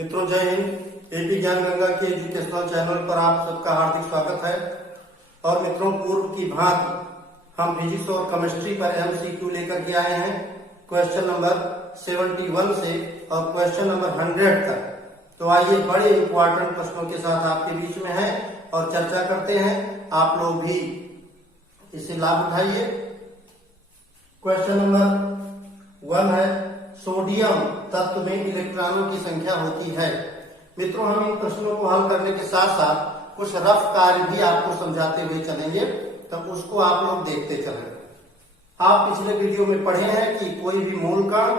मित्रों जय हिंद। एपी ज्ञान गंगा के एजुकेशनल चैनल पर आप सबका हार्दिक स्वागत है। और मित्रों पूर्व की भांति हम फिजिक्स और केमिस्ट्री पर एमसीक्यू लेकर के आए हैं क्वेश्चन नंबर 71 से और क्वेश्चन नंबर 100 तक। तो आइए बड़े इंपॉर्टेंट प्रश्नों के साथ आपके बीच में है और चर्चा करते हैं। आप लोग भी इसे लाभ उठाइए। क्वेश्चन नंबर 1 है, सोडियम तत्व में इलेक्ट्रॉनों की संख्या होती है। मित्रों हम इन प्रश्नों को हल करने के साथ साथ कुछ रफ कार्य भी आपको समझाते हुए चलेंगे, तब उसको आप लोग देखते चलेंगे। आप पिछले वीडियो में पढ़े हैं कि कोई भी मूल कण,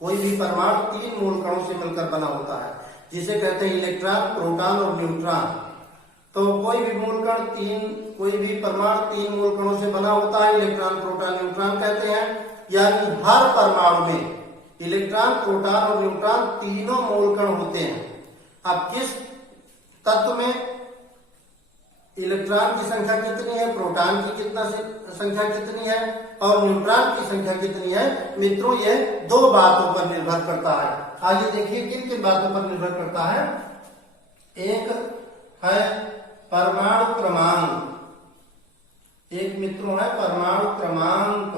कोई भी परमाणु 3 मूल कणों से मिलकर बना होता है, जिसे कहते हैं इलेक्ट्रॉन, प्रोटॉन और न्यूट्रॉन। तो कोई भी मूल कण कोई भी परमाणु 3 मूल कणों से बना होता है, इलेक्ट्रॉन, प्रोटॉन, न्यूट्रॉन कहते हैं। यानी हर परमाणु में इलेक्ट्रॉन, प्रोटॉन और न्यूट्रॉन तीनों मूल कण होते हैं। अब किस तत्व में इलेक्ट्रॉन की संख्या कितनी है, प्रोटॉन की संख्या कितनी है और न्यूट्रॉन की संख्या कितनी है, मित्रों ये 2 बातों पर निर्भर करता है। आइए देखिए किन किन बातों पर निर्भर करता है। एक है परमाणु क्रमांक, एक मित्रों है परमाणु क्रमांक,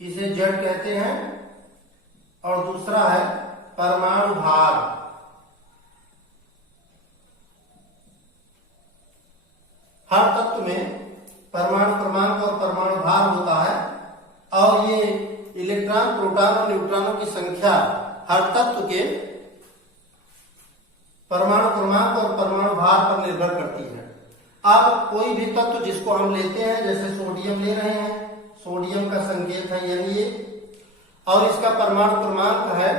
इसे Z कहते हैं। और दूसरा है परमाणु भार। हर तत्व में परमाणु क्रमांक और परमाणु भार होता है और ये इलेक्ट्रॉन, प्रोटॉन और न्यूट्रॉनों की संख्या हर तत्व के परमाणु क्रमांक और परमाणु भार पर निर्भर करती है। अब कोई भी तत्व जिसको हम लेते हैं, जैसे सोडियम ले रहे हैं, सोडियम का संकेत है ये और इसका परमाणु क्रमांक है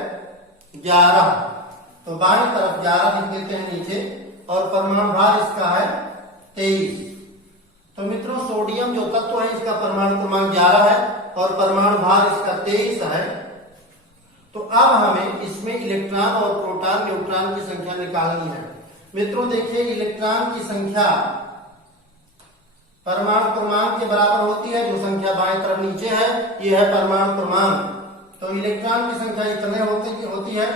11, तो बाईं तरफ 11 लिख देते हैं नीचे, और परमाणु भार इसका है 23। तो मित्रों सोडियम जो तत्व है इसका परमाणु क्रमांक 11 है और परमाणु भार इसका 23 है। तो अब हमें इसमें इलेक्ट्रॉन और प्रोटॉन, न्यूट्रॉन की संख्या निकालनी है। मित्रों देखिए इलेक्ट्रॉन की संख्या परमाणु क्रमांक के बराबर होती है, जो संख्या बाएं तरफ नीचे है ये है परमाणु क्रमांक। तो इलेक्ट्रॉन की संख्या इतने होती है।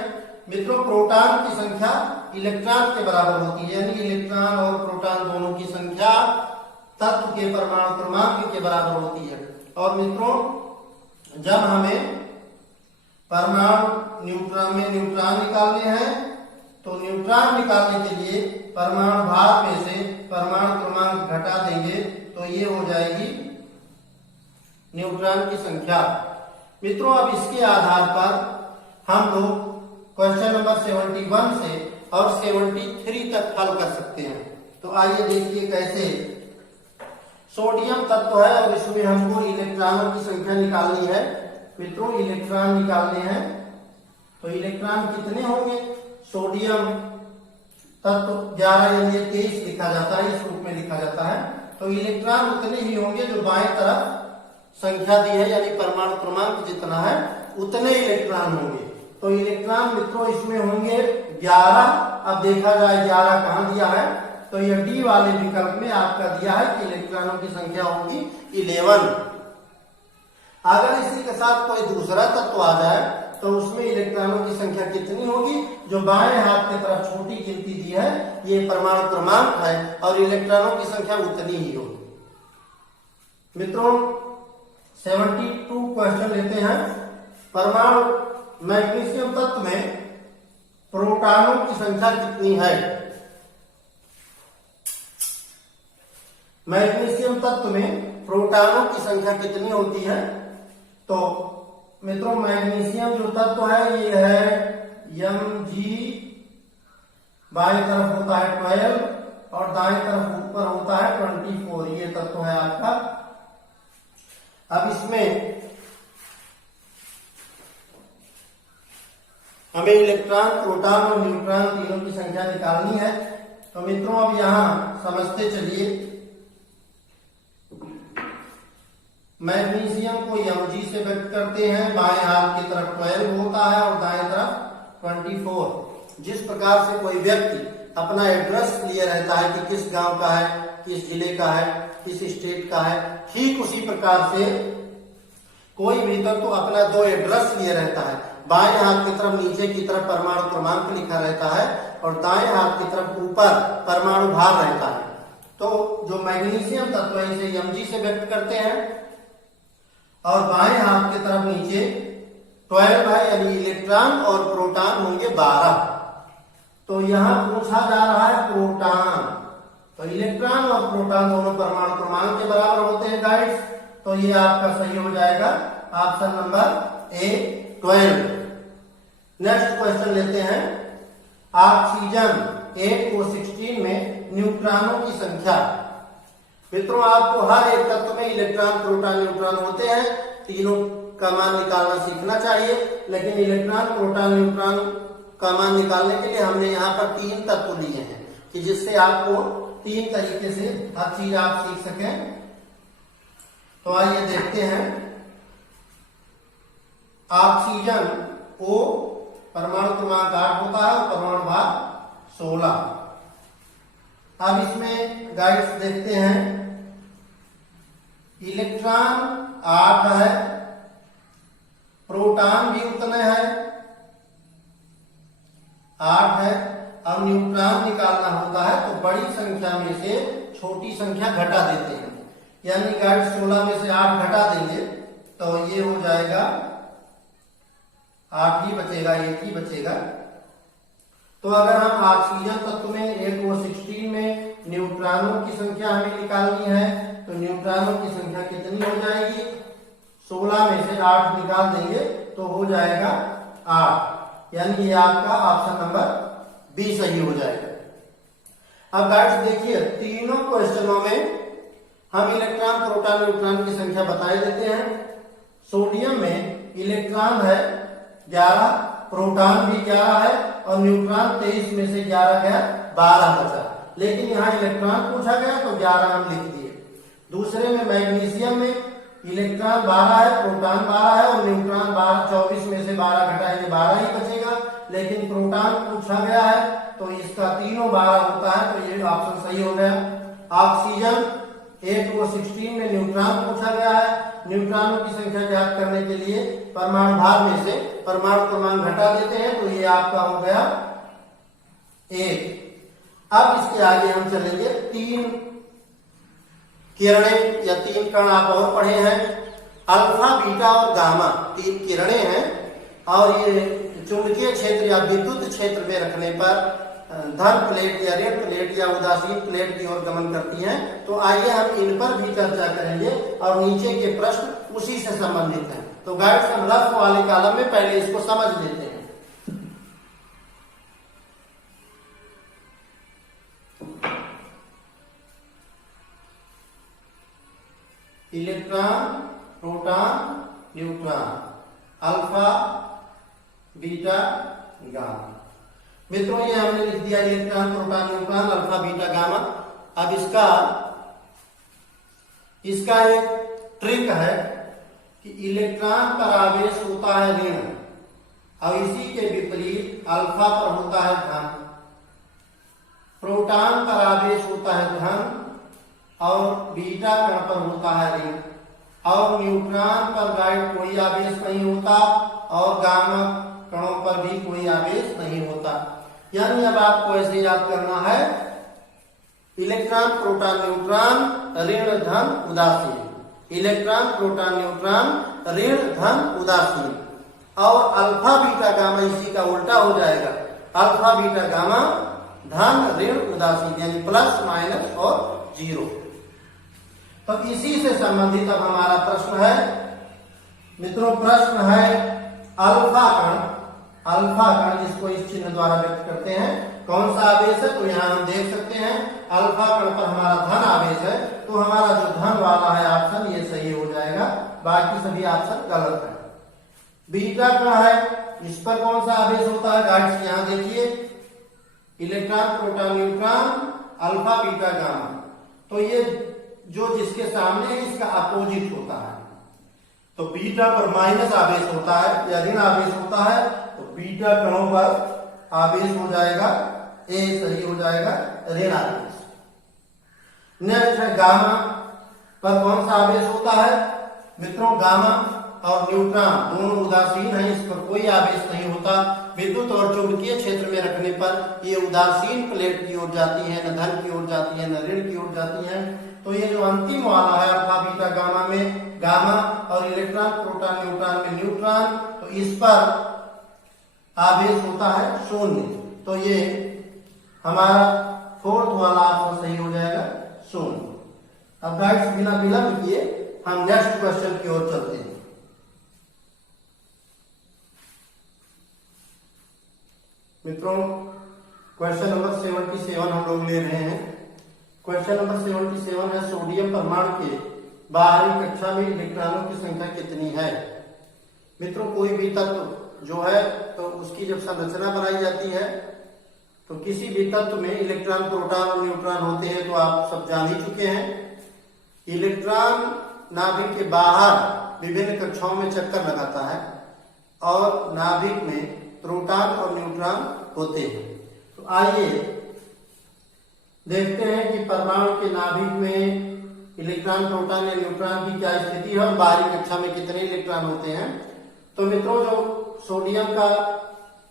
मित्रों प्रोटॉन की संख्या इलेक्ट्रॉन के बराबर होती है, यानी इलेक्ट्रॉन और प्रोटॉन दोनों की संख्या तत्व के परमाणु क्रमांक के बराबर होती है। और मित्रों जब हमें परमाणु न्यूट्रॉन में न्यूट्रॉन निकालने हैं, तो न्यूट्रॉन निकालने के लिए परमाणु भार में से परमाणु क्रमांक घटा देंगे, तो ये हो जाएगी न्यूट्रॉन की संख्या। मित्रों अब इसके आधार पर हम लोग क्वेश्चन नंबर 71 से और 73 तक हल कर सकते हैं। तो आइए देखिए कैसे। सोडियम तत्व है और इसमें हमको इलेक्ट्रॉनों की संख्या निकालनी है। मित्रों इलेक्ट्रॉन निकालने हैं, तो इलेक्ट्रॉन कितने होंगे। सोडियम तत्व 11 यानी 23 लिखा जाता है, इस रूप में लिखा जाता है। तो इलेक्ट्रॉन उतने ही होंगे जो बाएं तरफ संख्या दी है, यानी परमाणु क्रमांक जितना है उतने इलेक्ट्रॉन होंगे। तो इलेक्ट्रॉन मित्रों इसमें होंगे 11। अब देखा जाए 11 कहां दिया है, तो ये डी वाले विकल्प में आपका दिया है कि इलेक्ट्रॉनों की संख्या होगी 11। अगर इसी के साथ कोई दूसरा तत्व आ जाए तो उसमें इलेक्ट्रॉनों की संख्या कितनी होगी, जो बाएं हाथ की तरफ छोटी गिनती दी है ये परमाणु क्रमांक है और इलेक्ट्रॉनों की संख्या उतनी ही होगी। मित्रों 72 क्वेश्चन लेते हैं। परमाणु मैग्नीशियम तत्व में प्रोटॉनों की संख्या कितनी है। मैग्नीशियम तत्व में प्रोटॉनों की संख्या कितनी होती है। तो मित्रों मैग्नीशियम जो तत्व है ये है Mg, बाएं तरफ होता है 12 और दाएं तरफ ऊपर होता है 24, ये तत्व है आपका। अब इसमें हमें इलेक्ट्रॉन, प्रोटॉन और न्यूट्रॉन तीनों की संख्या निकालनी है। तो मित्रों अब यहां समझते चलिए। मैग्नीशियम को Mg से व्यक्त करते हैं, बाएं हाथ की तरफ 12 होता है और दाएं तरफ 24। जिस प्रकार से कोई व्यक्ति अपना एड्रेस लिए रहता है कि किस गांव का है, किस जिले का है, किस स्टेट का है, ठीक उसी प्रकार से कोई भी तत्व अपना दो एड्रेस लिए रहता है, बाएं हाथ की तरफ नीचे की तरफ परमाणु क्रमांक लिखा रहता है और दाएं हाथ की तरफ ऊपर परमाणु भार रहता है। तो जो मैग्नीशियम तत्व है इसे mg से व्यक्त करते हैं और बाएं हाथ की तरफ नीचे 12 है, यानी इलेक्ट्रॉन और प्रोटॉन होंगे 12। तो यहां पूछा जा रहा है प्रोटॉन, तो इलेक्ट्रॉन और प्रोटॉन दोनों परमाणु क्रमांक के बराबर होते हैं गाइस। तो ये आपका सही हो जाएगा option number A 12। Next question लेते हैं। ऑक्सीजन 8O16 में न्यूट्रॉनों की संख्या। मित्रों आपको हर एक तत्व में इलेक्ट्रॉन प्रोटॉन न्यूट्रॉन होते हैं, तीनों का मान निकालना सीखना चाहिए। लेकिन इलेक्ट्रॉन प्रोटॉन न्यूट्रॉन का मान निकालने के लिए हमने यहाँ पर 3 तत्व लिए हैं कि जिससे आपको 3 तरीके से हर चीज आप सीख सकें। तो आइए देखते हैं। ऑक्सीजन O परमाणु क्रमांक 8 होता है और परमाणु भार 16। अब इसमें गाइस देखते हैं, इलेक्ट्रॉन 8 है, प्रोटॉन भी उतने हैं 8 है, अब न्यूट्रॉन निकालना होता है तो बड़ी संख्या में से छोटी संख्या घटा देते हैं, यानी गाइस 16 में से 8 घटा देंगे तो ये हो जाएगा 8 ही बचेगा, 1 ही बचेगा। तो अगर हम ऑक्सीजन तत्व में 8O16 में न्यूट्रॉनों की संख्या हमें निकालनी है तो न्यूट्रॉनों की संख्या कितनी हो जाएगी, 16 में से 8 निकाल देंगे तो हो जाएगा 8, यानी ये आपका ऑप्शन नंबर बी सही हो जाएगा। अब गाइस देखिए तीनों क्वेश्चनों में हम इलेक्ट्रॉन प्रोटॉन न्यूट्रॉन की संख्या बताए देते हैं। सोडियम में इलेक्ट्रॉन है 11, प्रोटॉन भी 11 है और न्यूट्रॉन 23 में से 11 गया 12 बचा, लेकिन यहाँ इलेक्ट्रॉन पूछा गया तो 11 हम लिख दिए। दूसरे में मैग्नीशियम में इलेक्ट्रॉन 12 है, प्रोटॉन 12 है और न्यूट्रॉन 12, 24 में से 12 घटाएंगे 12 ही बचेगा, लेकिन प्रोटॉन पूछा गया है तो इसका तीनों 12 होता है, तो ये ऑप्शन सही हो गया। ऑक्सीजन 8O16 में न्यूट्रॉन पूछा गया है, न्यूट्रॉनों की संख्या ज्ञात करने के लिए परमाणु भार में से परमाणु क्रमांक घटा देते हैं तो ये आपका हो गया 1। अब इसके आगे हम चलेंगे, 3 किरणें या 3 कण आप और पढ़े हैं, अल्फा बीटा और गामा 3 किरणें हैं और ये चुंबकीय क्षेत्र या विद्युत क्षेत्र में रखने पर धन प्लेट या ऋण प्लेट या उदासीन प्लेट की ओर गमन करती हैं। तो आइए हम इन पर भी चर्चा करेंगे और नीचे के प्रश्न उसी से संबंधित हैं। तो गाइड्स हम रफ वाले कॉलम में पहले इसको समझ लेते हैं। Electron proton neutron, alpha beta gamma. मित्रों ये हमने लिख दिया electron proton neutron alpha beta gamma. अब इसका एक ट्रिक है कि इलेक्ट्रॉन पर आवेश होता है ऋण और इसी के विपरीत अल्फा पर होता है धन, प्रोटॉन पर आवेश होता है धन और बीटा कण पर होता है ऋण, और न्यूट्रॉन पर गाइड कोई आवेश नहीं होता और गामा कणों पर भी कोई आवेश नहीं होता। यानी अब आपको ऐसे याद करना है, इलेक्ट्रॉन प्रोटॉन न्यूट्रॉन ऋण धन उदासीन, इलेक्ट्रॉन प्रोटॉन न्यूट्रॉन ऋण धन उदासीन, और अल्फा बीटा गामा इसी का उल्टा हो जाएगा, अल्फा बीटा गामा धन ऋण उदासीन, यानी प्लस माइनस और 0। तो इसी से संबंधित अब हमारा प्रश्न है। मित्रों प्रश्न है अल्फा कण जिसको इस चिन्ह द्वारा व्यक्त करते हैं कौन सा आवेश है, तो यहाँ हम देख सकते हैं अल्फा कण पर हमारा धन आवेश है, तो हमारा जो धन वाला है ऑप्शन ये सही हो जाएगा, बाकी सभी ऑप्शन गलत है। बीटा कण है, इस पर कौन सा आवेश होता है गाइड्स, यहाँ देखिए electron proton neutron alpha beta gamma, तो ये जो जिसके सामने इसका अपोजिट होता है, तो बीटा पर माइनस आवेश होता है या ऋण आवेश होता है, तो बीटा कणों पर आवेश हो जाएगा ए, सही हो जाएगा ऋण आवेश। नेक्स्ट है गामा पर कौन सा आवेश होता है, मित्रों गामा और न्यूट्रॉन दोनों उदासीन हैं, इस पर कोई आवेश नहीं होता। विद्युत और चुंबकीय क्षेत्र में रखने पर ये उदासीन प्लेट की ओर जाती है, न धन की ओर जाती है, न ऋण की ओर जाती है। तो ये जो अंतिम वाला है अल्फा बीटा गामा में गामा और इलेक्ट्रॉन प्रोटॉन न्यूट्रॉन में न्यूट्रॉन, तो इस पर आवेश होता है शून्य। तो ये हमारा फोर्थ वाला ऑप्शन सही हो जाएगा, शून्य। अब गाइस बिना विलंब किए हम नेक्स्ट क्वेश्चन की ओर चलते हैं। मित्रों क्वेश्चन नंबर 77 हम लोग ले रहे हैं। क्वेश्चन नंबर 77 है सोडियम परमाणु के बाहरी कक्षा में इलेक्ट्रॉनों की संख्या कितनी है। मित्रों कोई भी तत्व जो है तो उसकी जब संरचना बनाई जाती है तो किसी भी तत्व में इलेक्ट्रॉन प्रोटॉन और न्यूट्रॉन होते हैं, तो आप सब जान ही चुके हैं। इलेक्ट्रॉन नाभिक के बाहर विभिन्न कक्षाओं में चक्कर लगाता है और नाभिक में प्रोटॉन और न्यूट्रॉन होते हैं। तो आइए देखते हैं कि परमाणु के नाभिक में इलेक्ट्रॉन प्रोटॉन या न्यूट्रॉन की क्या स्थिति है और बाहरी कक्षा में कितने इलेक्ट्रॉन होते हैं। तो मित्रों जो सोडियम का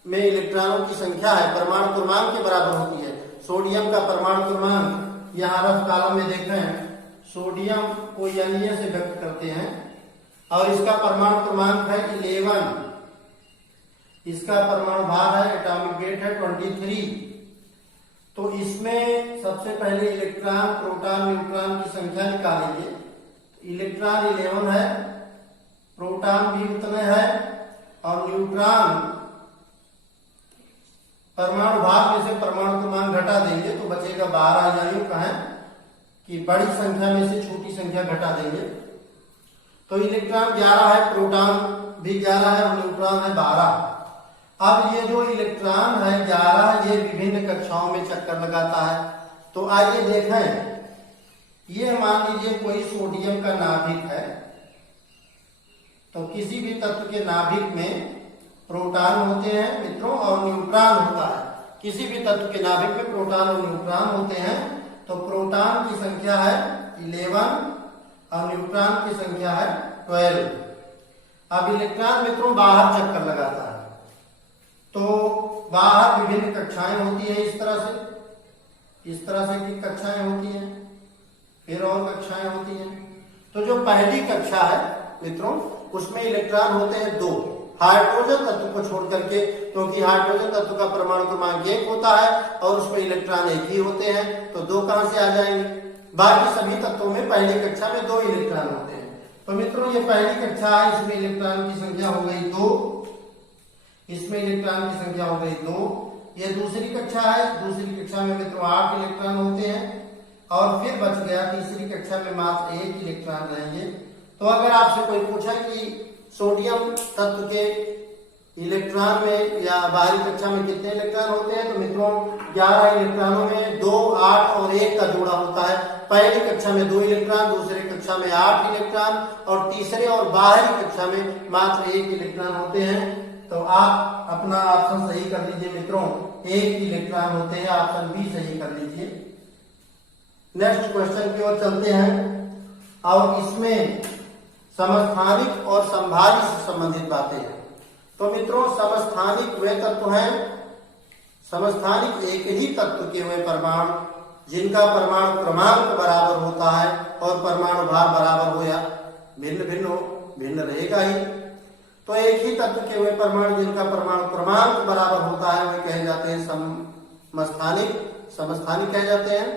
में इलेक्ट्रॉनों की संख्या है परमाणु क्रमांक के बराबर होती है। सोडियम का परमाणु क्रमांक यहाँ रफ कॉलम में देख रहे हैं, सोडियम को Na से व्यक्त करते हैं और इसका परमाणु क्रमांक है 11। इसका परमाणु भार है, एटॉमिक वेट है 23। तो इसमें सबसे पहले इलेक्ट्रॉन प्रोटॉन न्यूट्रॉन की संख्या निकालेंगे। इलेक्ट्रॉन 11 है, प्रोटॉन भी उतने है और न्यूट्रॉन परमाणु भाग में से परमाणु क्रमांक घटा देंगे तो बचेगा 12, या यूं कहें कि बड़ी संख्या में से छोटी संख्या घटा देंगे। तो इलेक्ट्रॉन 11 है, प्रोटॉन भी 11 है और न्यूट्रॉन है 12। अब ये जो इलेक्ट्रॉन है 11 ये विभिन्न कक्षाओं में चक्कर लगाता है। तो आइए देखें, ये मान लीजिए कोई सोडियम का नाभिक है, तो किसी भी तत्व के नाभिक में प्रोटॉन होते हैं मित्रों और न्यूट्रॉन होता है। किसी भी तत्व के नाभिक में प्रोटॉन और न्यूट्रॉन होते हैं। तो प्रोटॉन की संख्या है 11 और न्यूट्रॉन की संख्या है 12। अब इलेक्ट्रॉन मित्रों बाहर चक्कर लगाता है, तो बाहर विभिन्न कक्षाएं होती है। इस तरह से की कक्षाएं होती हैं, फिर और कक्षाएं होती हैं। तो जो पहली कक्षा है मित्रों उसमें इलेक्ट्रॉन होते हैं 2, हाइड्रोजन तत्व को छोड़ करके, क्योंकि हाइड्रोजन तत्व का परमाणु क्रमांक 1 होता है और उसमें इलेक्ट्रॉन 1 ही होते हैं। तो 2 कहां से आ जाएंगे? बाकी सभी तत्वों में पहली कक्षा में 2 इलेक्ट्रॉन होते हैं। तो मित्रों ये पहली कक्षा है, इसमें इलेक्ट्रॉन की संख्या हो गई 2, इसमें इलेक्ट्रॉन की संख्या हो गई 2। ये दूसरी कक्षा है, दूसरी कक्षा में मित्रों 8 इलेक्ट्रॉन होते हैं और फिर बच गया तीसरी कक्षा में मात्र 1 इलेक्ट्रॉन रहेंगे। तो अगर आपसे कोई पूछा कि सोडियम तत्व के इलेक्ट्रॉन में या बाहरी कक्षा में कितने इलेक्ट्रॉन होते हैं, तो मित्रों 11 इलेक्ट्रॉनों में 2, 8 और 1 का जोड़ा होता है। पहली कक्षा में 2 इलेक्ट्रॉन, दूसरी कक्षा में 8 इलेक्ट्रॉन और तीसरे और बाहरी कक्षा में मात्र 1 इलेक्ट्रॉन होते हैं। तो आप अपना ऑप्शन सही कर लीजिए मित्रों, 1 इलेक्ट्रॉन होते हैं, ऑप्शन बी सही कर लीजिए। नेक्स्ट क्वेश्चन की ओर चलते हैं और इसमें समस्थानिक और संभारी से संबंधित बातें हैं। तो मित्रों समस्थानिक वे तत्व हैं, समस्थानिक एक ही तत्व के वे परमाणु जिनका परमाणु क्रमांक बराबर होता है और परमाणु भार बराबर हो या भिन्न भिन्न हो, भिन्न रहेगा ही। तो एक ही तत्व के वे परमाणु जिनका परमाणु क्रमांक बराबर होता है वे कहे जाते हैं समस्थानिक कहे जाते हैं।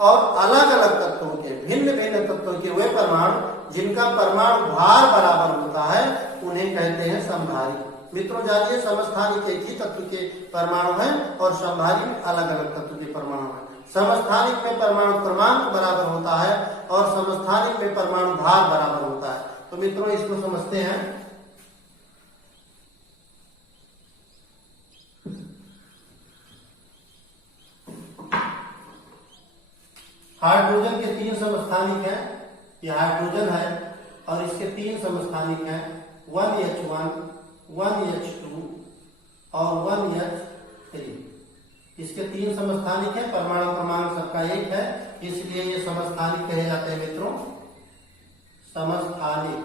और अलग अलग तत्वों के भिन्न भिन्न तत्वों के वे परमाणु जिनका परमाणु भार बराबर होता है उन्हें कहते हैं समभारी। मित्रों जानिए समस्थानिक एक ही तत्व के परमाणु हैं और समभारी अलग अलग तत्व के परमाणु हैं। समस्थानिक में परमाणु क्रमांक बराबर होता है और समस्थानिक में परमाणु भार बराबर होता है। तो मित्रों इसको समझते हैं। हाइड्रोजन के 3 समस्थानिक हैं, ये हाइड्रोजन है और इसके 3 समस्थानिक हैं 1H1, 1H2 और 1H3। इसके 3 समस्थानिक हैं, परमाणु क्रमांक सबका 1 है, इसलिए ये समस्थानिक कहे जाते हैं मित्रों, समस्थानिक।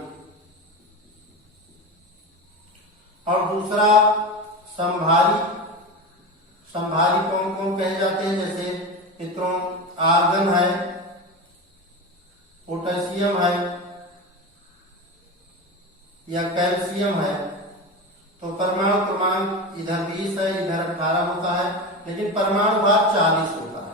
और दूसरा संभारी। संभारी कौन कौन कहे जाते हैं, जैसे मित्रों आर्गन है, पोटेशियम है या कैल्शियम है। तो परमाणु क्रमांक इधर 20 है, इधर 18 होता है, लेकिन परमाणु भार 40 होता है।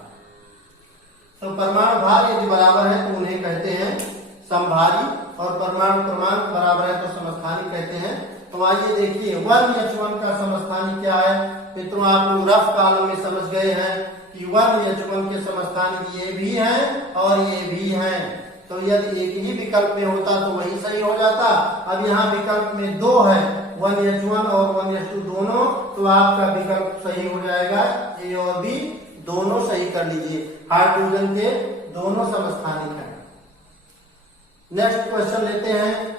तो परमाणु भार यदि बराबर है तो उन्हें कहते हैं संभारी, और परमाणु क्रमांक बराबर है तो समस्थानिक कहते हैं। तो आइए देखिए 1H1 का समस्थानिक क्या है। मित्रों आप लोग रफ कॉलम में समझ गए हैं कि 1H1 के समस्थानिक ये भी हैं और ये भी हैं। तो यदि एक ही विकल्प में होता तो वही सही हो जाता। अब यहाँ विकल्प में दो है, 1H1 और 1H2 दोनों, तो आपका विकल्प सही हो जाएगा। ए और बी दोनों सही कर लीजिए, हाइड्रोजन के दोनों समस्थानिक हैं। नेक्स्ट क्वेश्चन लेते हैं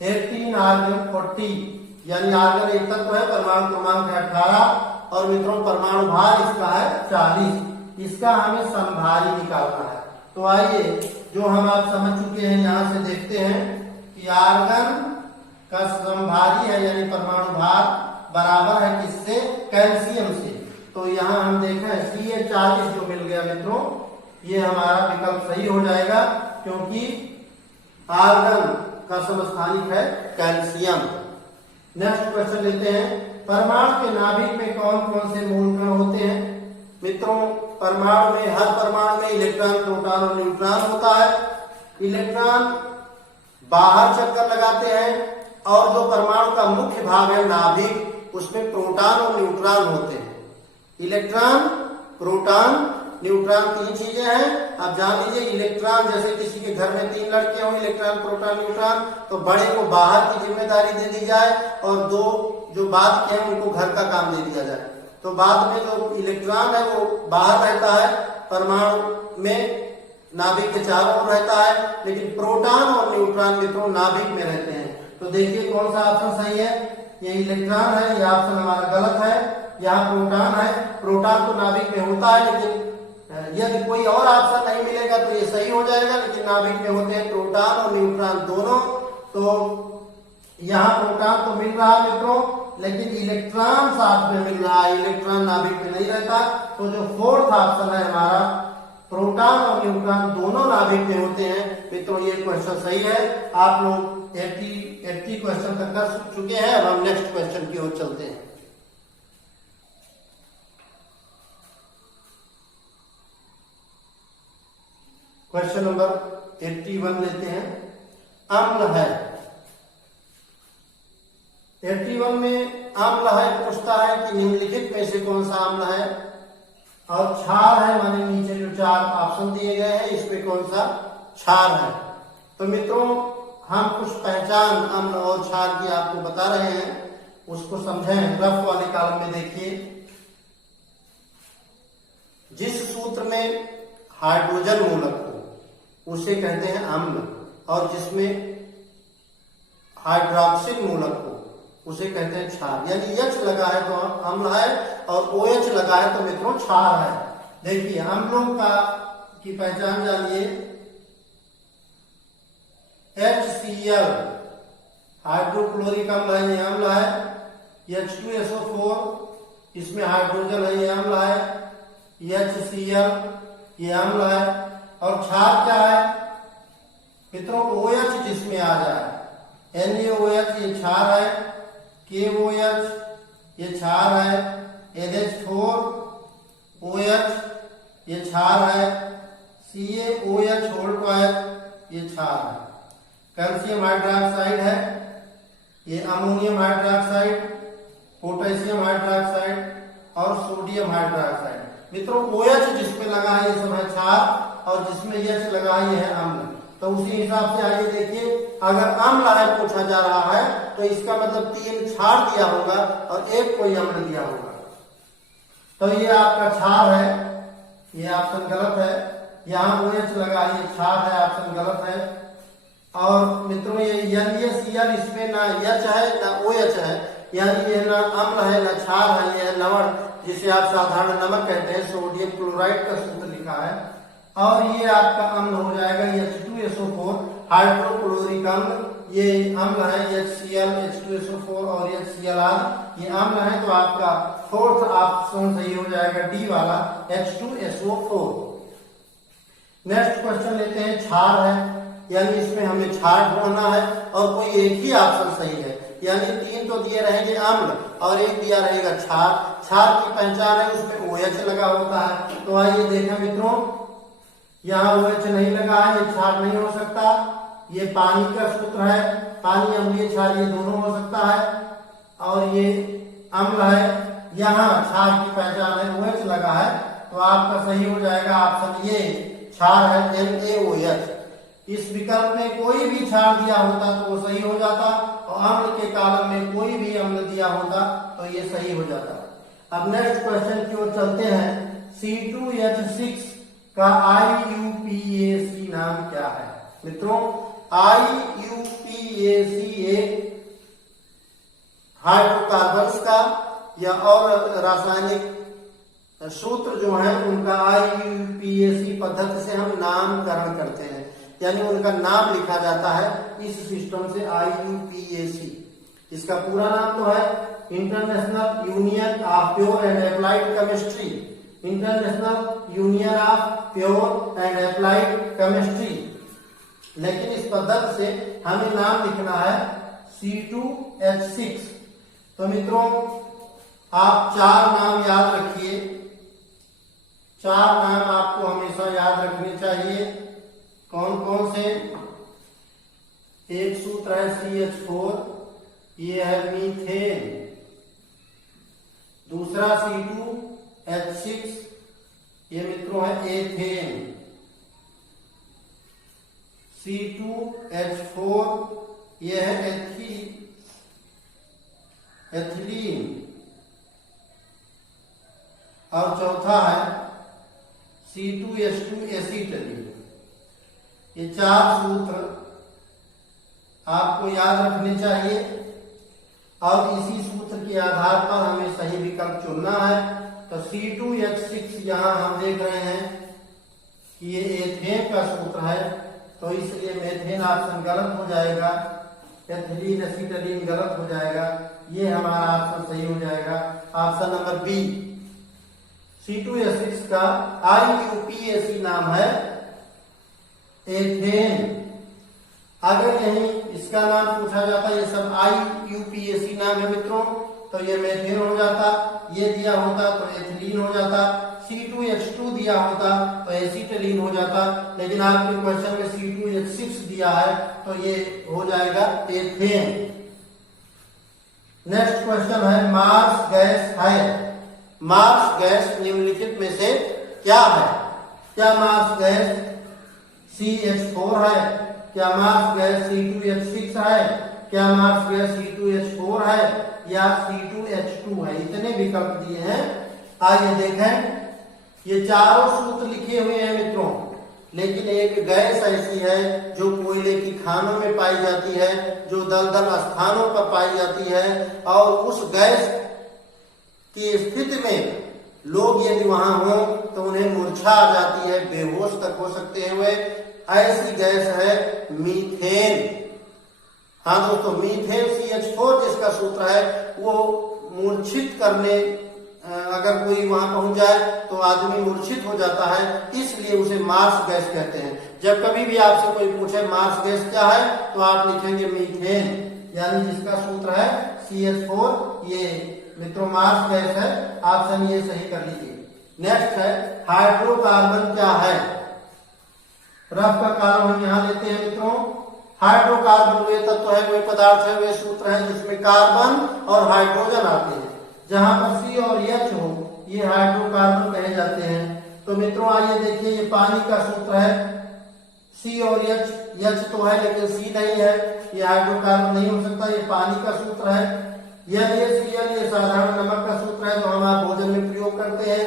18 आर्गन 40, यानी आर्गन एक तत्व है, परमाणु क्रमांक है 18 और मित्रों परमाणु भार इसका है 40। इसका हमें संभारी निकालना है। तो आइए जो हम आप समझ चुके हैं यहां से देखते हैं कि आर्गन का संभारी है यानी परमाणु भार बराबर है किससे, कैल्शियम से। तो यहाँ हम देखें Ca40 जो मिल गया मित्रों, ये हमारा विकल्प सही हो जाएगा क्योंकि आर्गन का समस्थानिक है कैल्शियम। नेक्स्ट क्वेश्चन लेते हैं, परमाणु के नाभिक में कौन कौन से मूल कण होते हैं। मित्रों परमाणु में, हर परमाणु में इलेक्ट्रॉन, प्रोटॉन और न्यूट्रॉन होता है। इलेक्ट्रॉन बाहर चक्कर लगाते हैं और जो परमाणु का मुख्य भाग है नाभिक, उसमें प्रोटॉन और न्यूट्रॉन होते हैं। इलेक्ट्रॉन, प्रोटॉन, न्यूट्रॉन तीन चीजें हैं। आप जान लीजिए इलेक्ट्रॉन, जैसे किसी के घर में 3 लड़के हों, इलेक्ट्रॉन, प्रोटॉन, न्यूट्रॉन, तो बड़े को बाहर की जिम्मेदारी दे दी जाए और दो जो बाद के हैं उनको घर का काम दे दिया जाए। तो बाद में जो इलेक्ट्रॉन है वो बाहर रहता है, परमाणु में नाभिक के चारों ओर रहता है, लेकिन प्रोटॉन और न्यूट्रॉन मित्रों नाभिक में रहते हैं। तो देखिए कौन सा ऑप्शन सही है, ये इलेक्ट्रॉन है, यह ऑप्शन हमारा गलत है। यहाँ प्रोटॉन है, प्रोटॉन तो नाभिक में होता है, लेकिन यदि कोई और ऑप्शन नहीं मिलेगा तो ये सही हो जाएगा, लेकिन नाभिक में होते हैं प्रोटॉन और न्यूट्रॉन दोनों। तो यहाँ प्रोटॉन तो मिल रहा है मित्रों, लेकिन इलेक्ट्रॉन साथ में मिल रहा है, इलेक्ट्रॉन नाभिक में नहीं रहता। तो जो फोर्थ ऑप्शन है हमारा, प्रोटॉन और न्यूट्रॉन दोनों नाभिक में होते हैं। मित्रों ये क्वेश्चन सही है। आप लोग 80 क्वेश्चन तक कर चुके हैं। अब हम नेक्स्ट क्वेश्चन की ओर चलते हैं। क्वेश्चन नंबर 81 लेते हैं, अम्ल है। 81 में अम्ल है पूछता है कि निम्नलिखित में से कौन सा अम्ल है, और क्षार है, माने नीचे जो 4 ऑप्शन दिए गए हैं इसमें कौन सा क्षार है। तो मित्रों हम कुछ पहचान अम्ल और क्षार की आपको बता रहे हैं, उसको समझें। रफ वाले कॉलम में देखिए, जिस सूत्र में हाइड्रोजन मूलक हो उसे कहते हैं अम्ल, और जिसमें हाइड्रोक्सिल मूलक हो उसे कहते हैं क्षार। यानी H लगा है तो अम्ल है और OH लगा है तो मित्रों क्षार है। देखिए अम्लों की पहचान जानिए, HCl हाइड्रोक्लोरिक अम्ल है, ये अम्ल है। H2SO4 इसमें हाइड्रोजन है, ये अम्ल है। HCl ये अम्ल है। और क्षार क्या है मित्रों, OH जिसमें आ जाए, NaOH ये क्षार है, KOH ये क्षार है, NH4OH ये क्षार है, CaOH ये क्षार है। कैल्शियम हाइड्रोक्साइड है, ये अमोनियम हाइड्रोक्साइड, पोटेशियम हाइड्रोक्साइड और सोडियम हाइड्रोक्साइड। मित्रों OH जिसमें लगा है ये सब है क्षार, और जिसमें H लगा है ये है अम्ल। तो उसी हिसाब से आइए देखिए, अगर अम्ल है पूछा जा रहा है तो इसका मतलब 3 क्षार दिया होगा और 1 कोई अम्ल दिया होगा। तो ये आपका क्षार है, ये ऑप्शन गलत है। यहाँ OH लगा है, ये क्षार है, ऑप्शन गलत है। और मित्रों ये NaCl इसमें ना H है ना OH है, यानी ये ना अम्ल है ना क्षार है, ये है लवण, जिसे आप साधारण नमक कहते हैं। सोडियम क्लोराइड का सूत्र लिखा है। और ये आपका अम्ल हो जाएगा H2SO4 हाइड्रोक्लोरिक अम्ल, ये अम्ल है HCl, H2SO4 और HCl आदि ये अम्ल है, तो आपका फोर्थ ऑप्शन सही हो जाएगा डी वाला H2SO4। नेक्स्ट क्वेश्चन लेते हैं, क्षार है, यानी इसमें हमें क्षार ढूंढना है और कोई एक ही ऑप्शन सही है, यानी 3 तो दिए रहेंगे अम्ल और एक दिया रहेगा क्षार। क्षार की पहचान है, उसमें OH लगा होता है। तो आइए देखें मित्रों, यहाँ OH नहीं लगा है, ये क्षार नहीं हो सकता। ये पानी का सूत्र है, पानी अम्लीय क्षार ये दोनों हो सकता है, और ये अम्ल है, यहाँ क्षार की पहचान है OH लगा है, तो आपका सही हो जाएगा ऑप्शन ये क्षार है NaOH। इस विकल्प में कोई भी क्षार दिया होता तो वो सही हो जाता, और अम्ल के कॉलम में कोई भी अम्ल दिया होता तो ये सही हो जाता। अब नेक्स्ट क्वेश्चन की ओर चलते हैं। C2H6 का IUPAC नाम क्या है? मित्रों, IUPAC एक हाइड्रोकार्बन्स का या और रासायनिक सूत्र जो है उनका IUPAC पद्धति से हम नामकरण करते हैं, यानी उनका नाम लिखा जाता है इस सिस्टम से IUPAC। इसका पूरा नाम तो है international union of pure and applied chemistry, international union of pure and applied chemistry, लेकिन इस पद्धति से हमें नाम लिखना है C2H6। तो मित्रों, आप 4 नाम याद रखिए, 4 नाम आपको हमेशा याद रखने चाहिए। कौन कौन से? एक सूत्र है CH4, ये है मीथेन। दूसरा C2H6, ये मित्रों है एथेन। C2H4, ये है एथिलीन। और चौथा है C2H2 एसीटिलीन। ये 4 सूत्र आपको याद रखने चाहिए, और इसी सूत्र के आधार पर हमें सही विकल्प चुनना है। तो C2H6 यहाँ हम देख रहे हैं कि ये एथेन का सूत्र है, तो इसलिए मेथेन ऑप्शन गलत हो जाएगा, एथिलीन एसीटिलीन गलत हो जाएगा, ये हमारा ऑप्शन सही हो जाएगा, ऑप्शन नंबर बी। C2H6 का IUPAC नाम है एथेन। अगर यही इसका नाम पूछा जाता, ये सब IUPAC नाम है मित्रों, तो ये मेथेन हो जाता, ये दिया होता तो एथिलीन हो जाता, C2H2 दिया होता तो एसीटिलीन हो जाता, लेकिन आपके क्वेश्चन में C2H6 दिया है तो ये हो जाएगा एथेन। नेक्स्ट क्वेश्चन है, मार्स गैस है। मार्स गैस निम्नलिखित में से क्या है? क्या मार्स गैस CH4 है? क्या मार्स गैस C2H6 है? क्या मार्स गैस C2H4 है या C2H2 है? इतने विकल्प दिए हैं। आइए देखें, ये चारों सूत्र लिखे हुए हैं मित्रों, लेकिन एक गैस ऐसी है जो कोयले की खानों में पाई जाती है, जो दलदल स्थानों पर पाई जाती है, और उस गैस की स्थिति में लोग यदि वहां हो तो उन्हें मूर्छा आ जाती है, बेहोश तक हो सकते हैं वे। ऐसी गैस है मीथेन। हाँ दोस्तों, मीथेन CH4 जिसका सूत्र है वो मूर्छित करने, अगर कोई वहां पहुंच जाए तो आदमी मूर्छित हो जाता है, इसलिए उसे मार्स गैस कहते हैं। जब कभी भी आपसे कोई पूछे मार्स गैस क्या है, तो आप लिखेंगे मीथेन, यानी जिसका सूत्र है CH4, ये मित्रों मार्स गैस है। ऑप्शन ये सही कर लीजिए। नेक्स्ट है, हाइड्रोकार्बन क्या है? रफ का कॉलम हम यहाँ लेते हैं मित्रों। हाइड्रोकार्बन वे तत्व है, वे पदार्थ है, वे सूत्र है जिसमें कार्बन और हाइड्रोजन आते हैं। जहां पर C और H हो, ये हाइड्रोकार्बन कहे जाते हैं। तो मित्रों आइए देखिए, ये पानी का सूत्र है C और H तो है लेकिन C नहीं है, ये हाइड्रोकार्बन नहीं हो सकता, ये पानी का सूत्र है। NaCl, ये साधारण नमक का सूत्र है जो हम भोजन में प्रयोग करते हैं।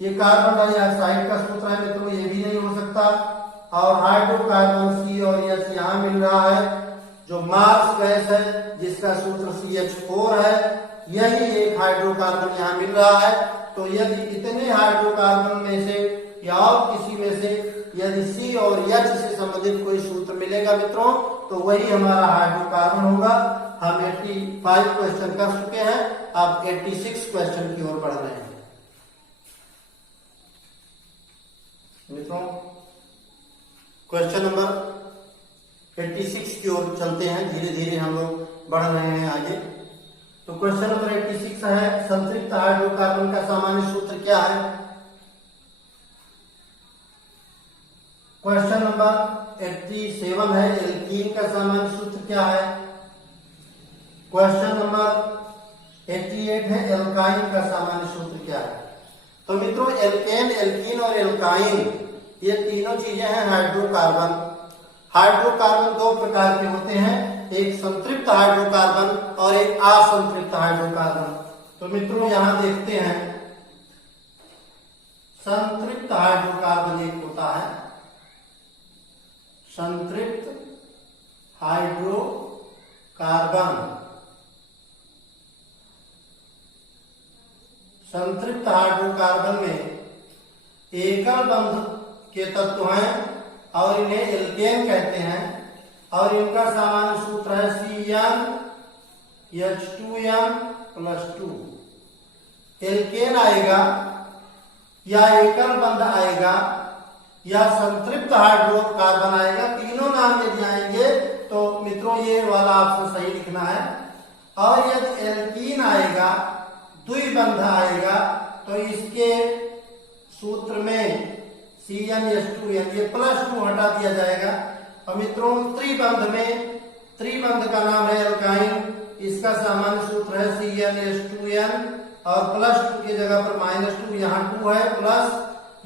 ये कार्बन डाइऑक्साइड का सूत्र है मित्रों, ये भी नहीं हो सकता। और हाइड्रोकार्बन C और H यहाँ मिल रहा है, जो मार्स गैस है जिसका सूत्र CH4 है, यही एक हाइड्रोकार्बन यहाँ मिल रहा है। तो यदि इतने हाइड्रोकार्बन में से या और किसी में से यदि C और H से संबंधित कोई सूत्र मिलेगा मित्रों तो वही हमारा हाइड्रोकार्बन होगा। हम 85 क्वेश्चन कर चुके हैं, अब 86 क्वेश्चन की ओर बढ़ रहे हैं मित्रों। क्वेश्चन नंबर 86 की ओर चलते हैं, धीरे धीरे हम लोग बढ़ रहे हैं आगे। तो क्वेश्चन नंबर 86 है, संतृप्त हाइड्रोकार्बन का सामान्य सूत्र क्या है। क्वेश्चन नंबर 87 है, एल्कीन का सामान्य सूत्र क्या है। क्वेश्चन नंबर 88 है, एल्काइन का सामान्य सूत्र क्या है। तो मित्रों एल्केन, एल्कीन और एल्काइन ये तीनों चीजें हैं हाइड्रोकार्बन। हाइड्रोकार्बन दो प्रकार के होते हैं, एक संतृप्त हाइड्रोकार्बन और एक असंतृप्त हाइड्रोकार्बन। तो मित्रों यहां देखते हैं, संतृप्त हाइड्रोकार्बन एक होता है, संतृप्त हाइड्रोकार्बन। संतृप्त हाइड्रोकार्बन में एकल बंध के तत्व हैं और इन्हें एल्केन कहते हैं और इनका सामान्य सूत्र है CnH2n+2। एल्केन आएगा या एकल बंध आएगा या संतृप्त हाइड्रोकार्बन आएगा, तीनों नाम यदि आएंगे तो मित्रों ये वाला ऑप्शन सही लिखना है। और यदि एल्कीन आएगा, द्विबंध आएगा, तो इसके सूत्र में CnH2n ये +2 हटा दिया जाएगा। और मित्रों त्रिबंध में, त्रिबंध का नाम है एल्काइन, इसका सामान्य सूत्र है CnH2n और +2 की जगह पर -2, यहाँ 2 है प्लस,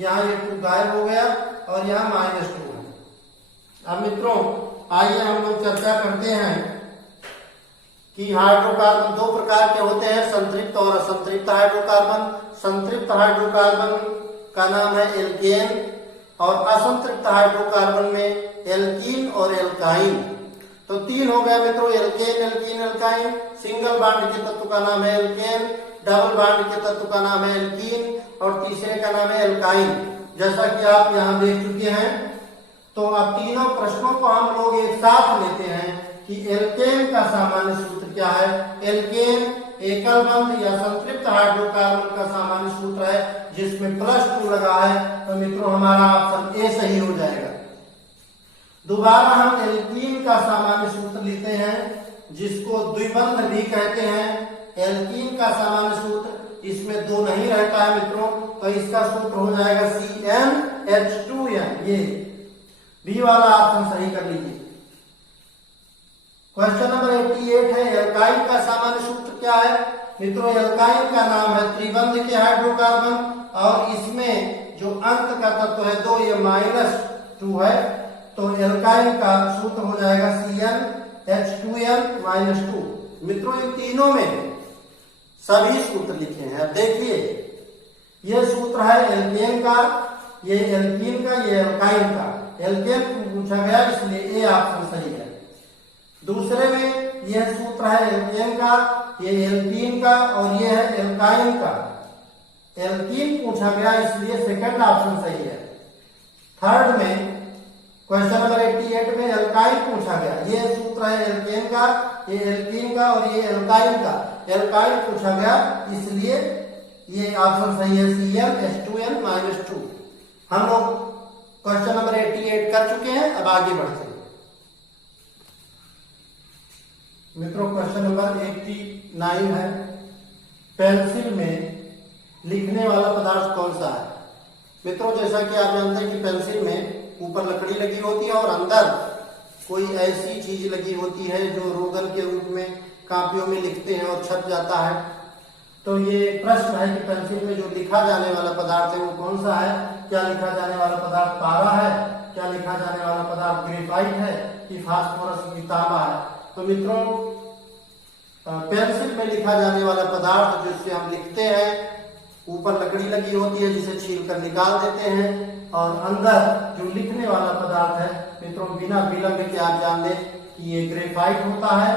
यहाँ ये 2 गायब हो गया और यहाँ -2 है। अब मित्रों आइए हम लोग चर्चा करते हैं कि हाइड्रोकार्बन दो प्रकार के होते हैं, संतृप्त और असंतृप्त हाइड्रोकार्बन। संतृप्त हाइड्रोकार्बन का नाम है एल्केन और असंतृप्त हाइड्रोकार्बन में एल्कीन और एल्काइन। तो तीन हो गया मित्रों, alkane, alkene, alkyne. Single bond के तत्व का नाम है एल्केन, डबल बॉन्ड के तत्व का नाम है एल्कीन और तीसरे का नाम है एल्काइन, जैसा कि आप यहाँ देख चुके हैं। तो अब तीनों प्रश्नों को हम लोग एक साथ लेते हैं कि एल्केन का सामान्य सूत्र क्या है। एल्केन एकल बंध या संतृप्त हाइड्रोकार्बन का सामान्य सूत्र है जिसमें +2 लगा है, तो मित्रों हमारा ऑप्शन ए सही हो जाएगा। दोबारा हम एल्कीन का सामान्य सूत्र लेते हैं जिसको द्विबंध भी कहते हैं। एल्कीन का सामान्य सूत्र, इसमें 2 नहीं रहता है मित्रों, तो इसका सूत्र हो जाएगा CnH2n। ये बी वाला ऑप्शन सही कर लीजिए। क्वेश्चन नंबर 88 है, एल्काइन का सामान्य सूत्र क्या है। मित्रों एल्काइन का नाम है त्रिबंध के हाइड्रोकार्बन और इसमें जो अंत का तत्व है 2, ये -2 है, तो एल्काइन का सूत्र हो जाएगा CnH2n-2। मित्रों इन तीनों में सभी सूत्र लिखे हैं। अब देखिए ये सूत्र है एल्केन का, ये एल्कीन का, ये एल्काइन का। एल्केन पूछा गया इसलिए ए ऑप्शन सही है। दूसरे में यह सूत्र है एल्केन का, ये एल्कीन का और ये है एल्काइन का। एल्कीन पूछा गया इसलिए सेकंड ऑप्शन सही है। थर्ड में क्वेश्चन नंबर 88 में एल्काइन पूछा गया, ये सूत्र है एल्केन का, ये एल्कीन का और ये एल्काइन का। एल्काइन पूछा गया इसलिए ये ऑप्शन सही है CnH2n-2। हम लोग क्वेश्चन नंबर 88 कर चुके हैं, अब आगे बढ़ते हैं मित्रों। क्वेश्चन नंबर 89 है, पेंसिल में लिखने वाला पदार्थ कौन सा है। मित्रों जैसा कि आप जानते हैं कि पेंसिल में ऊपर लकड़ी लगी होती है और अंदर कोई ऐसी चीज लगी होती है जो रोगन के रूप में कापियों में लिखते हैं और छप जाता है। तो ये प्रश्न है कि पेंसिल में जो लिखा जाने वाला पदार्थ है वो कौन सा है। क्या लिखा जाने वाला पदार्थ पारा है, क्या लिखा जाने वाला पदार्थ ग्रेफाइट है कि फास्फोरस की तांबा है। तो मित्रों पेंसिल में लिखा जाने वाला पदार्थ जिससे हम लिखते हैं, ऊपर लकड़ी लगी होती है जिसे छील कर निकाल देते हैं और अंदर जो लिखने वाला पदार्थ है मित्रों बिना विलंब के आप जान लें कि ये ग्रेफाइट होता है।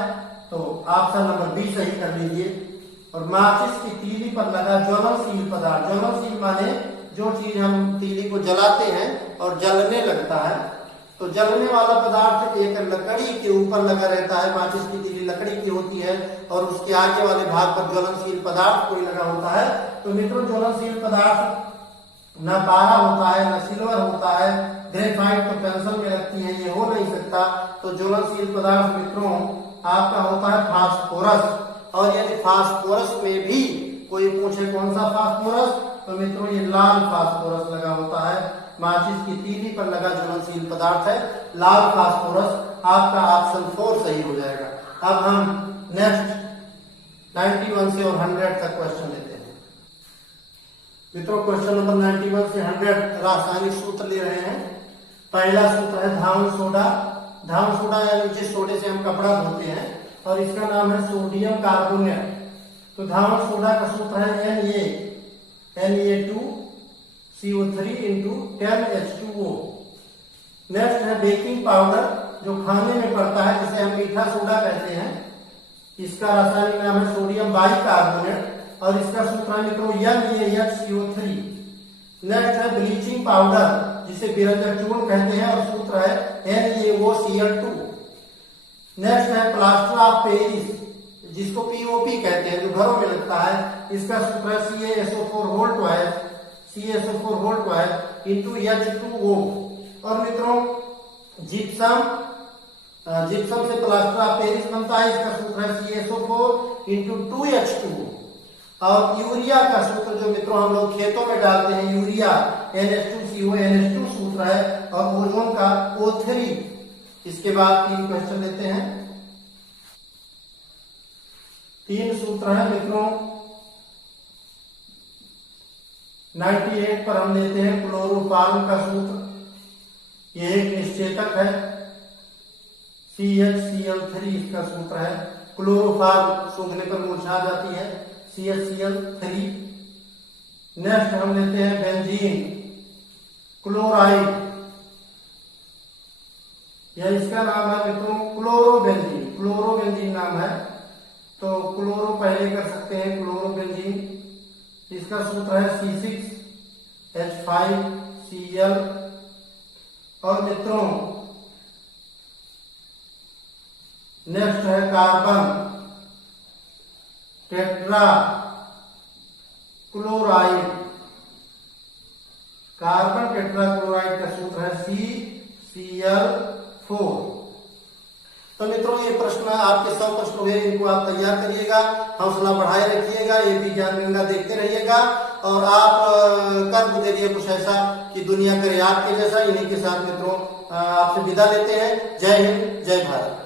तो ऑप्शन नंबर बी सही कर लीजिए। और माचिस की तीली पर लगा ज्वलनशील पदार्थ, ज्वलनशील माने जो चीज हम तीली को जलाते हैं और जलने लगता है, तो जलने वाला पदार्थ एक लकड़ी के ऊपर लगा रहता है। माचिस की तीली लकड़ी की होती है और उसके आगे वाले भाग पर ज्वलनशील पदार्थ कोई लगा होता है। तो मित्रों ज्वलनशील पदार्थ न पारा होता है, न सिल्वर होता है, ग्रेफाइट तो पेंसिल में लगती है, ये हो नहीं सकता। तो ज्वलनशील पदार्थ मित्रों आपका होता है फास्फोरस। और यदि फास्फोरस में भी कोई पूछे कौन सा फास्फोरस, तो मित्रों ये लाल फास्फोरस लगा होता है। माचिस की तीली पर लगा ज्वलनशील पदार्थ है लाल फास्फोरस। आपका ऑप्शन 4 सही हो जाएगा। अब हम नेक्स्ट 91 से और 100 तक क्वेश्चन लेते हैं। मित्रों क्वेश्चन नंबर 91 से 100 रासायनिक सूत्र ले रहे हैं। पहला सूत्र है धावन सोडा। धावन सोडा यानी जिस सोडे से हम कपड़ा धोते हैं, और इसका नाम है सोडियम कार्बोनेट। तो धावन सोडा का सूत्र है Na2CO3 into 10H2O। नेक्स्ट है बेकिंग पाउडर, जो खाने में पड़ता है, जिसे हम मीठा सोडा कहते हैं। इसका रासायनिक नाम है सोडियम बाइकार्बोनेट और इसका सूत्र है मित्रों NaHCO3। नेक्स्ट है ब्लीचिंग पाउडर, जिसे बिरंजक चूर्ण कहते हैं और सूत्र है NaOCl2। नेक्स्ट है प्लास्टर ऑफ पेरिस, जिसको पीओपी कहते हैं, जो घरों में लगता है। इसका सूत्र है CaSO4 into H2O। और मित्रों जिप्सम से प्लास्टर ऑफ पेरिस बनता है। इसका सूत्र है CaSO4 into 2H2O। और यूरिया का सूत्र जो मित्रों हम लोग खेतों में डालते हैं, यूरिया NH2CO NH2 सूत्र है, और ओजोन का O3। इसके बाद 3 क्वेश्चन लेते हैं। 3 सूत्र है मित्रों। 98 पर हम लेते हैं क्लोरोफॉर्म का सूत्र। ये एक निश्चेतक है, CHCl3 इसका सूत्र है। क्लोरोफॉर्म सूखने पर मुरझा जाती है, CHCl3। नेक्स्ट हम लेते हैं बेंजीन क्लोराइड, या इसका नाम है मित्रों क्लोरोबेंजीन नाम है। तो क्लोरो पहले कर सकते हैं, क्लोरोबेंजीन। इसका सूत्र है C6H5Cl। और मित्रों नेक्स्ट है carbon tetra chloride. Carbon tetra chloride का सूत्र है CCl4। तो मित्रों ये प्रश्न आपके 100 प्रश्न हुए, इनको आप तैयार करिएगा, हौसला बढ़ाए रखिएगा, ये भी ज्ञान गंगा देखते रहिएगा। और आप कर्म दे कुछ ऐसा कि दुनिया करे आपके जैसा। इन्हीं के साथ मित्रों आपसे विदा लेते हैं। जय हिंद, जय भारत।